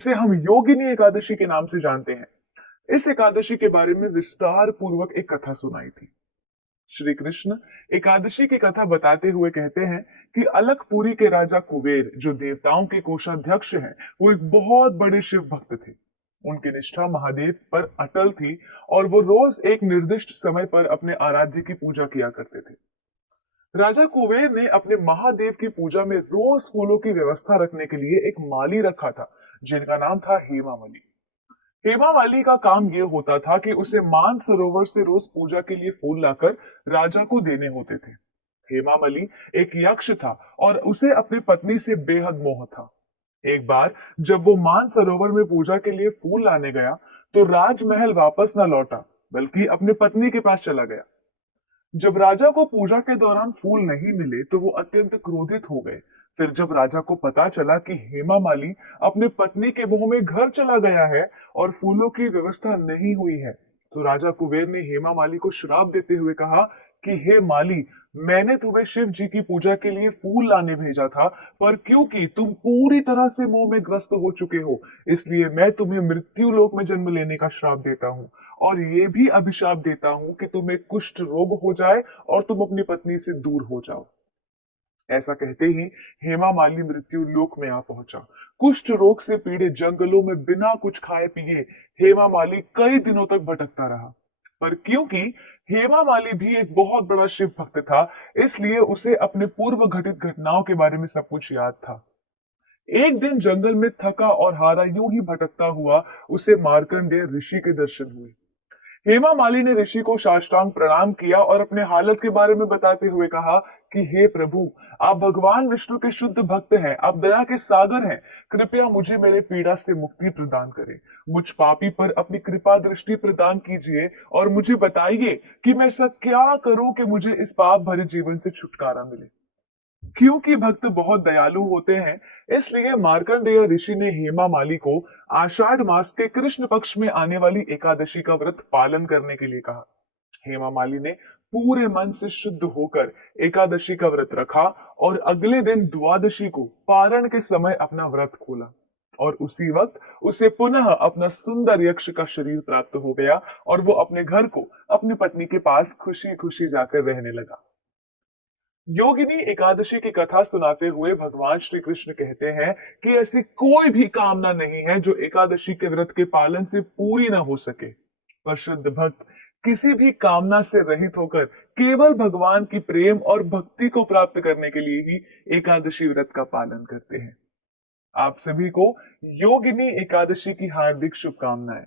इसे हम योगिनी एकादशी के नाम से जानते हैं। इस एकादशी के बारे में विस्तार पूर्वक एक कथा सुनाई थी। श्री कृष्ण एकादशी की कथा बताते हुए कहते हैं कि अलकपुरी के राजा कुबेर, जो देवताओं के कोषाध्यक्ष हैं, वो एक बहुत बड़े शिव भक्त थे। उनकी निष्ठा महादेव पर अटल थी और वो रोज एक निर्दिष्ट समय पर अपने आराध्य की पूजा किया करते थे। राजा कुबेर ने अपने महादेव की पूजा में रोज फूलों की व्यवस्था रखने के लिए एक माली रखा था, जिनका नाम था हेमा माली। हेमा माली का काम यह होता था कि उसे मान सरोवर से रोज पूजा के लिए फूल लाकर राजा को देने होते थे। हेमा माली एक यक्ष था और उसे अपनी पत्नी से बेहद मोह था। एक बार जब वो मान सरोवर में पूजा के लिए फूल लाने गया, तो राजमहल वापस न लौटा, बल्कि अपनी पत्नी के पास चला गया। जब राजा को पूजा के दौरान फूल नहीं मिले, तो वो अत्यंत क्रोधित हो गए। फिर जब राजा को पता चला कि हेमा माली अपने पत्नी के मोह में घर चला गया है और फूलों की व्यवस्था नहीं हुई है, तो राजा कुबेर ने हेमा माली को श्राप देते हुए कहा कि हे माली, मैंने तुम्हें शिव जी की पूजा के लिए फूल लाने भेजा था, पर क्योंकि तुम पूरी तरह से मोह में ग्रस्त हो चुके हो, इसलिए मैं तुम्हें मृत्यु लोक में जन्म लेने का श्राप देता हूँ। और ये भी अभिशाप देता हूं कि तुम्हें कुष्ठ रोग हो जाए और तुम अपनी पत्नी से दूर हो जाओ। ऐसा कहते ही हेमा मालिनी मृत्यु लोक में आ पहुंचा। कुष्ठ रोग से पीड़ित जंगलों में बिना कुछ खाए पिए हेमा माली कई दिनों तक भटकता रहा। पर क्योंकि हेमा माली भी एक बहुत बड़ा शिव भक्त था, इसलिए उसे अपने पूर्व घटित घटनाओं के बारे में सब कुछ याद था। एक दिन जंगल में थका और हारा यूं ही भटकता हुआ उसे मार्कंडेय ऋषि के दर्शन हुए। हेमा मालिनी ने ऋषि को साष्टांग प्रणाम किया और अपने हालत के बारे में बताते हुए कहा कि हे प्रभु, आप भगवान विष्णु के शुद्ध भक्त हैं, आप दया के सागर हैं। कृपया मुझे मेरे पीड़ा से मुक्ति प्रदान करें। मुझ पापी पर अपनी कृपा दृष्टि प्रदान कीजिए और मुझे बताइए कि मैं ऐसा क्या करूं कि मुझे इस पाप भरे जीवन से छुटकारा मिले। क्योंकि भक्त बहुत दयालु होते हैं, इसलिए मार्कंडेय ऋषि ने हेमा माली को आषाढ़ मास के कृष्ण पक्ष में आने वाली एकादशी का व्रत पालन करने के लिए कहा। हेमा माली ने पूरे मन से शुद्ध होकर एकादशी का व्रत रखा और अगले दिन द्वादशी को पारण के समय अपना व्रत खोला। और उसी वक्त उसे पुनः अपना सुंदर यक्ष का शरीर प्राप्त हो गया और वो अपने घर को अपनी पत्नी के पास खुशी खुशी जाकर रहने लगा। योगिनी एकादशी की कथा सुनाते हुए भगवान श्री कृष्ण कहते हैं कि ऐसी कोई भी कामना नहीं है जो एकादशी के व्रत के पालन से पूरी ना हो सके। पर शुद्ध भक्त किसी भी कामना से रहित होकर केवल भगवान की प्रेम और भक्ति को प्राप्त करने के लिए ही एकादशी व्रत का पालन करते हैं। आप सभी को योगिनी एकादशी की हार्दिक शुभकामनाएं।